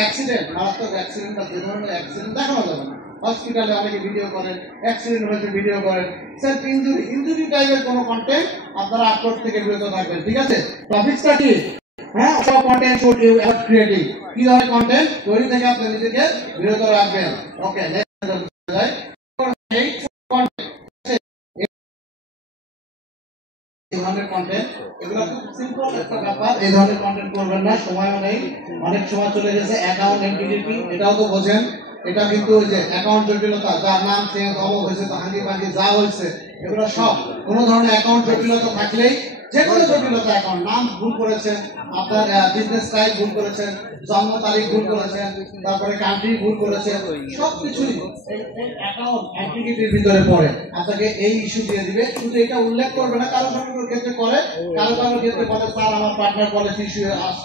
Accident, মারাত্মক accident বা যে ধরনের অ্যাক্সিডেন্ট দেখানো যাবে না। হসপিটালে অনেকে ভিডিও করেন, অ্যাক্সিডেন্ট হয়েছে ভিডিও করেন, সেলফ ইনজুরি টাইপের কোনো কন্টেন্ট আপনারা আপলোড থেকে বিরত থাকবেন, ঠিক আছে? টপিকসটা কি? হ্যাঁ, সব content should you avoid creating. কি ধরনের কন্টেন্ট তৈরি থেকে আপনি নিজেকে বিরত রাখবেন। ওকে, এই ধরনের কন্টেন্ট, এগুলো খুব সিম্পল একটা ব্যাপার। এই ধরনের কন্টেন্ট করবেন না, সময়ও নেই, অনেক সময় চলে গেছে। অ্যাকাউন্ট এন্টিটি, এটাও তো বোঝেন, এটা কিন্তু ওই যে অ্যাকাউন্ট জটিলতা, যার নাম চেঞ্জ অমুক হয়েছে, হাঙ্গি পাঙ্গি যা হয়েছে, এগুলো সব কোনো ধরনের অ্যাকাউন্ট জটিলতা থাকলেই, যে কোনো জটিলতা, অ্যাকাউন্ট নাম ভুল করেছেন, আপনার বিজনেস টাইপ ভুল করেছেন, জন্ম তারিখ ভুল করেছেন, তারপরে কান্ট্রি ভুল করেছেন, সবকিছুই অ্যাকাউন্ট অ্যাক্টিভিটির ভিতরে পড়ে। আপনাকে এই ইস্যু দিয়ে দিবে, শুধু এটা উল্লেখ করবে না। কারো কারোর ক্ষেত্রে করে, কারো কারোর ক্ষেত্রে বলে স্যার আমার পার্টনার পলিসি ইস্যু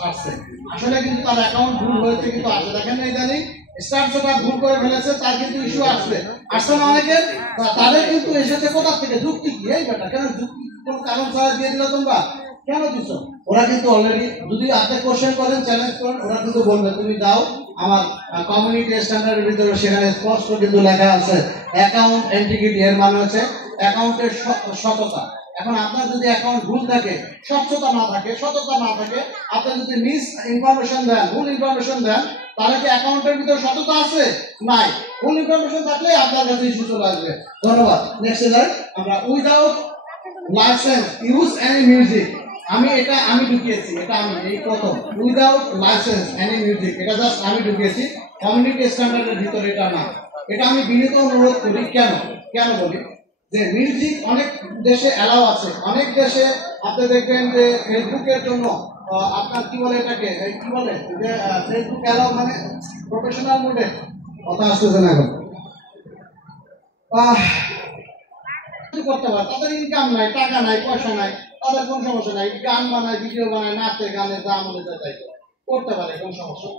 আসছে, আসলে কিন্তু তার অ্যাকাউন্ট ভুল হয়েছে, কিন্তু আসলে দেখেন না ইদানিং স্টার্টটা ভুল করে ফেলেছে, তার কিন্তু ইস্যু আসছে না অনেকের, তাদের কিন্তু এসেছে কোথা থেকে? যুক্তি কি? এই ব্যাটা কেন যুক্তি কোন কারণ ছাড়া দিয়ে দিল তোমরা? কেন দিছো? ওরা কিন্তু অলরেডি, যদি আপনি কোশ্চেন করেন, চ্যালেঞ্জ করেন, ওরা কিন্তু বলবে তুমি দাও আমার কমিউনিটি স্ট্যান্ডার্ডের ভিতরে, সেখানে স্পষ্ট কিন্তু লেখা আছে অ্যাকাউন্ট ইন্টিগ্রিটি, এর মানে হচ্ছে অ্যাকাউন্টের সততা। এখন আপনার যদি অ্যাকাউন্ট ভুল থাকে, স্বচ্ছতা না থাকে, সততা না থাকে, আপনি যদি মিস ইনফরমেশন দেন, ভুল ইনফরমেশন দেন, তাহলে কি অ্যাকাউন্টের ভিতরে সততা আছে? নাই। ভুল ইনফরমেশন থাকলে আপনার কাছে ইস্যু চলে আসবে। ধন্যবাদ। Next slide. আমরা without license use any music, আমি ঢুকিয়েছি, এটা আমি এই প্রথম উইদাউট লাইসেন্স এনি মিউজিক, এটা জাস্ট আমি ঢুকিয়েছি, কমিউনিটি স্ট্যান্ডার্ডের ভিতরে এটা না। এটা আমি বিনীত অনুরোধ করি। কেন বলি? যে মিউজিক অনেক দেশে অ্যালাউ আছে, অনেক দেশে আপনি দেখবেন যে ফেসবুকের জন্য আপনার কি বলে এটাকে, কি বলে যে ফেসবুক অ্যালাউ মানে প্রফেশনাল মোডে, কথা আসতেছে না এখন, করতে পারে, তাদের ইনকাম নাই, টাকা নাই, পয়সা নাই, তাদের কোনো সমস্যা নাই, গান বানায়, ভিডিও বানায়, নাচে গানে যা মনে যায় তাই করতে পারে, কোনো সমস্যা।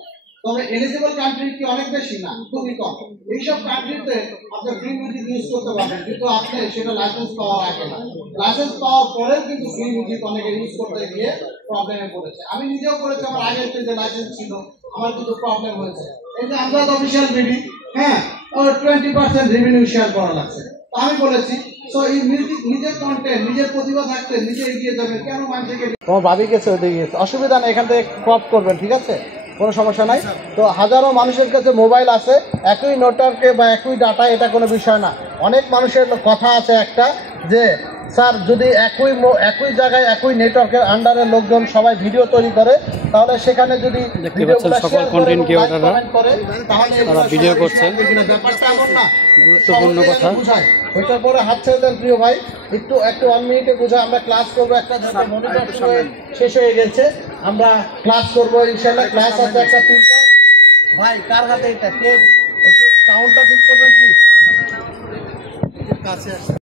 তবে এলিজিবল কান্ট্রি কি অনেক বেশি না, খুবই কম। এইসব কান্ট্রিতে আপনি ফ্রি মিউজিক ইউজ করতে পারবেন, কিন্তু আপনি সেটা লাইসেন্স পাওয়ার আগে না, লাইসেন্স পাওয়ার পরে কিন্তু ফ্রি মিউজিক অনেকে ইউজ করতে গিয়ে প্রবলেমে পড়েছে। আমি নিজেও করেছি, আমার আগের যে লাইসেন্স ছিল, আমার কিন্তু প্রবলেম হয়েছে। এই যে আমরা অফিসিয়াল বিডি, হ্যাঁ, 20% রেভিনিউ শেয়ার করা লাগছে। আমি বলেছি সো এই মিউজিক নিজের কন্টেন্ট, নিজের প্রতিভা থাকতে নিজে এগিয়ে যাবেন, কেন মানুষকে? তোমার ভাবি গেছে, ওদিকে গেছে, অসুবিধা নেই, এখান থেকে ক্রপ করবেন, ঠিক আছে, কোনো সমস্যা নাই। তো হাজারো মানুষের কাছে মোবাইল আছে, একই নেটওয়ার্কে বা একই ডাটা, এটা কোনো বিষয় না। অনেক মানুষের কথা আছে একটা, যে স্যার যদি একই জায়গায় একই নেটওয়ার্কের আন্ডারে লোকজন সবাই ভিডিও তৈরি করে, তাহলে সেখানে যদি সকল কন্টেন্ট ক্রিয়েটররা তারা ভিডিও করছেন, ব্যাপারটা এমন না। গুরুত্বপূর্ণ কথা। ওইটার পরে হাত ছেড়ে দেন প্রিয় ভাই, একটু 1 মিনিটে বুঝা। আমরা ক্লাস করবো, একটা মনিটর শেষ হয়ে গেছে, আমরা ক্লাস করবো ইনশাআল্লাহ। ক্লাস আছে একটা 3টা। ভাই কার হাতে এটা, কে সাউন্ডটা ঠিক করবেন প্লিজ, কাছে আসে।